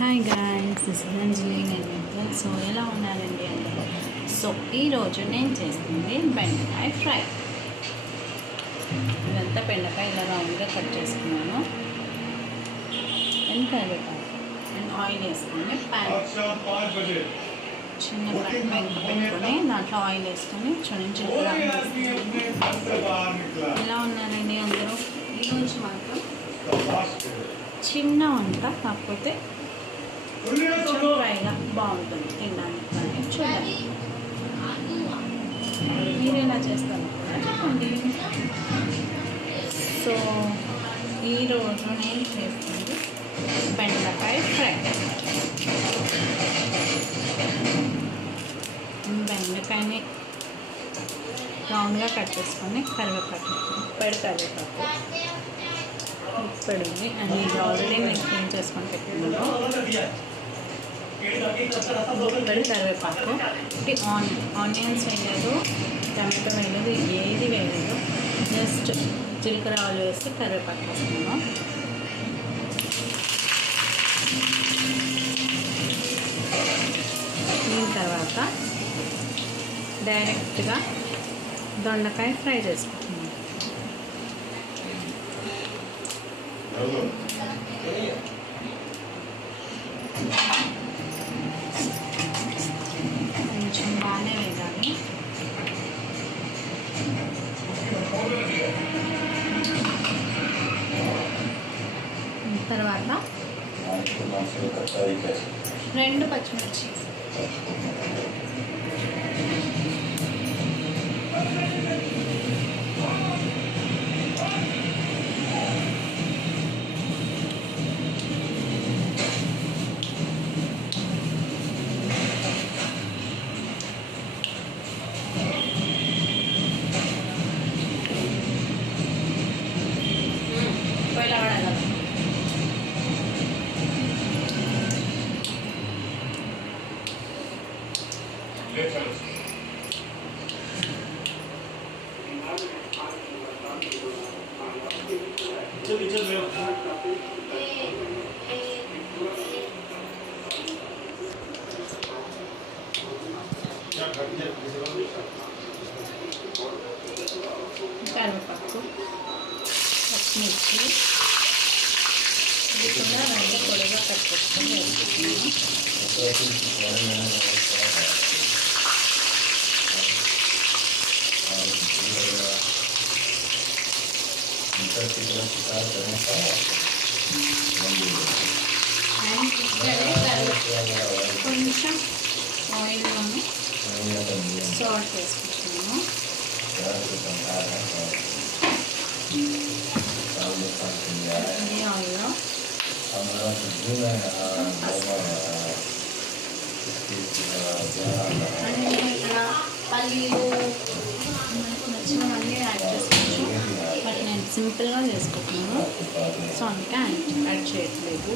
Hi guys, this is Anjali. So ఎలా ఉన్నారండి అందరూ? సో ఈరోజు నేను చేస్తుంది బెండకాయ ఫ్రై. ఇదంతా బెండకాయ ఇలా రౌండ్గా కట్ చేసుకున్నాను. అండ్ కరివేపాకు అండ్ ఆయిల్ వేసుకొని ప్యాన్ చిన్న పెంక పెట్టుకొని దాంట్లో ఆయిల్ వేసుకొని చూడండి ఇలా ఉన్నారండి అందరూ. ఈరోజు మాత్రం చిన్న వంట, కాకపోతే కొంచెం ఫ్రైగా బాగుంటుంది తినడానికి. కానీ చూడండి మీరు ఎలా చేస్తారు చెప్పండి. సో ఈరోజు నేను చేస్తుంది బెండకాయ ఫ్రై. బెండకాయని రౌండ్గా కట్ చేసుకొని కరివేపాకు ఉప్పడింది అండ్ ఇది ఆల్రెడీ నేను క్లీన్ చేసుకొని పెట్టుకున్నాను. ఉప్పడి కరివేపాకు ఆనియన్స్ వేయలేదు, టమాటో వేయలేదు, ఏది వేయలేదు. జస్ట్ జీలకర్ర ఆయిల్ వేసి కరివేపాకు వేస్తున్నాను. దీని తర్వాత డైరెక్ట్గా దొండకాయ ఫ్రై చేసుకుంటున్నాను. కొంచెం బాగానే వేయాలి. తర్వాత 2 పచ్చిమిర్చి, కరివేపాకు, పచ్చిమిర్చి ఇది కూడా 2 పొడిగా కట్ చేసుకొని వేసుకుంటున్నాను. అండ్ కొంచెం ఆయిల్లోని సాల్ట్ వేసుకుంటున్నాము. ఈ ఆయిల్లో అండ్ ఇక్కడ పల్లీలు మనకు నచ్చినవన్నీ యాడ్ చేసుకోవచ్చు, బట్ నేను సింపుల్గా చేసుకుంటున్నాను. సో అందుకే యాడ్ చేయట్లేదు.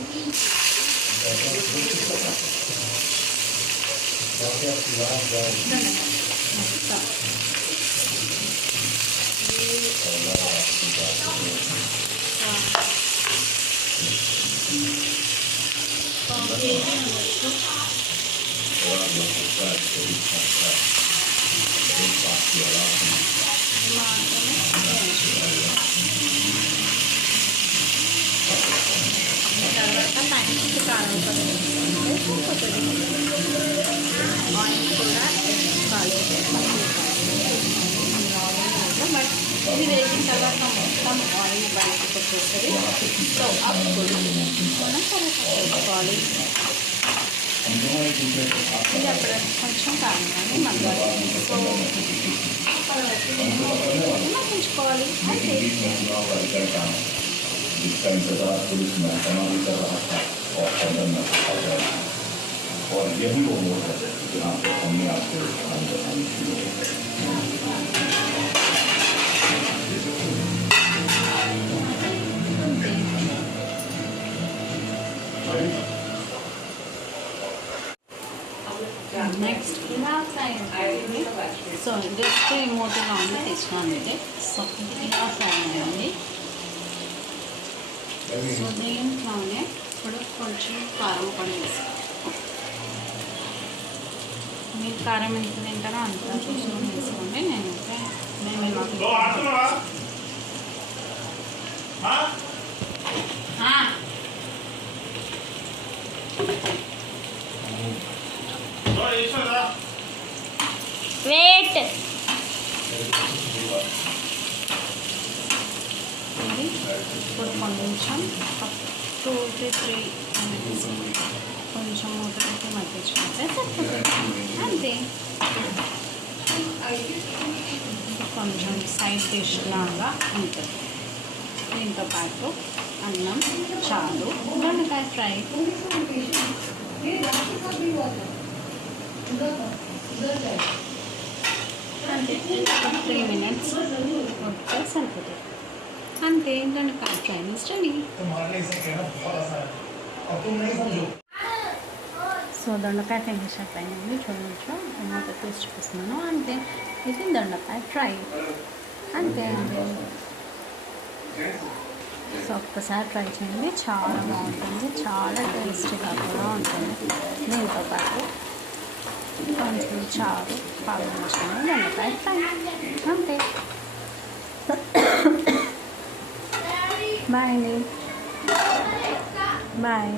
తర్వాత టైంకి కారం ఆయిల్ కూడా వేసుకోవాలి. బట్ ఇది వేసిన తర్వాత మొత్తం ఆయిల్ బయటకు వచ్చేస్తుంది. సో అప్పుడు మనం కరివేపాకు వేసుకోవాలి. ఇది అప్పుడు కొంచెం కారణాన్ని మగ్గాలి. సో మగ్గించుకోవాలి. इसका इंतजार पुलिस महकमा भी कर रहा था और सदन में और यही वो मोड़ है जहाँ पर हमने आपको काम बतानी शुरू నెక్స్ట్ ఇలా ఫ్రై ఉంటుంది. సో జస్ట్ మోటిగా ఉంది తెచ్చుకోండి. సో ఇది ఇలా ఫ్రై అయ్యింది. సో దీంట్లోనే ఇప్పుడు కొంచెం కారం పొడి వేసుకో. మీరు కారం ఎంత తింటారో అంత చూసుకొని వేసుకోండి. నేనైతే వెయిట్ ఇది ఇప్పుడు కొంచెం 2 to 3 minutes కొంచెం మూత పెట్టి మగ్గించుకుంటే సరిపోతుంది. అంతే. కొంచెం సైడ్ డిష్ లాగా ఉంటుంది. దీంతో పాటు అన్నం, చారు, దొండకాయ ఫ్రై. అంతే. 3 minutes ఉడికితే సరిపోతుంది. అంతే, దొండకాయ ఫ్రై రెడీ. సో దొండకాయ ఫినిష్ అయిపోయింది. చూడవచ్చు, టమాటో టేస్ట్ చూపిస్తున్నాను. అంతే, ఇది దొండకాయ ఫ్రై. అంతే అండి. సో ఒక్కసారి ట్రై చేయండి, చాలా బాగుంటుంది, చాలా టేస్టీగా కూడా ఉంటుంది. దీంతో పాటు కొంచెం చారు, పాలు మసాలా, దొండకాయ ఫ్రై. అంతే. బాయ్ అండి. బాయ్.